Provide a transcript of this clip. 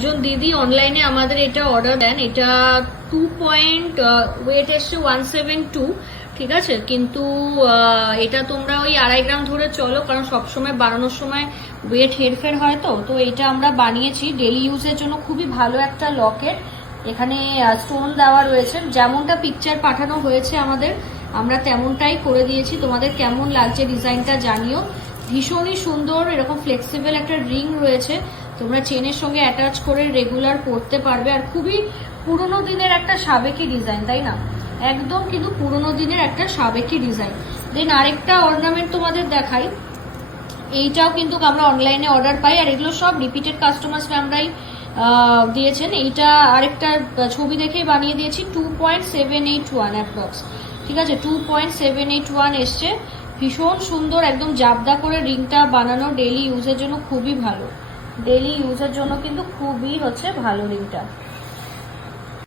একজন দিদি অনলাইনে আমাদের এটা অর্ডার দেন, এটা 2 পয়েন্ট ওয়েট এসছে 172, ঠিক আছে, কিন্তু এটা তোমরা ওই 2.5 গ্রাম ধরে চলো, কারণ সবসময় বানানোর সময় ওয়েট হেরফের হয়। তো এটা আমরা বানিয়েছি ডেলি ইউজের জন্য, খুবই ভালো একটা লকেট। এখানে স্টোন দেওয়া রয়েছে, যেমনটা পিকচার পাঠানো হয়েছে আমাদের, আমরা তেমনটাই করে দিয়েছি। তোমাদের কেমন লাগছে ডিজাইনটা জানিও। ভীষণই সুন্দর, এরকম ফ্লেক্সিবল একটা রিং রয়েছে, তোমরা চেনের সঙ্গে অ্যাটাচ করে রেগুলার পরতে পারবে। আর খুবই পুরোনো দিনের একটা সাবেকি ডিজাইন, তাই না? একদম কিন্তু পুরোনো দিনের একটা সাবেকি ডিজাইন। দেন আরেকটা অর্নামেন্ট তোমাদের দেখাই, এইটাও কিন্তু আমরা অনলাইনে অর্ডার পাই, আর এগুলো সব রিপিটেড কাস্টমার্সরা আমরাই দিয়েছেন। এইটা আরেকটা ছবি দেখেই বানিয়ে দিয়েছি, 2.781 অ্যাপ্রক্স, ঠিক আছে, 2.781 এসছে। ভীষণ সুন্দর, একদম জাবদা করে রিংটা বানানো, ডেলি ইউজের জন্য খুবই ভালো, ডেলি ইউজের জন্য কিন্তু খুবই হচ্ছে ভালো রিংটা।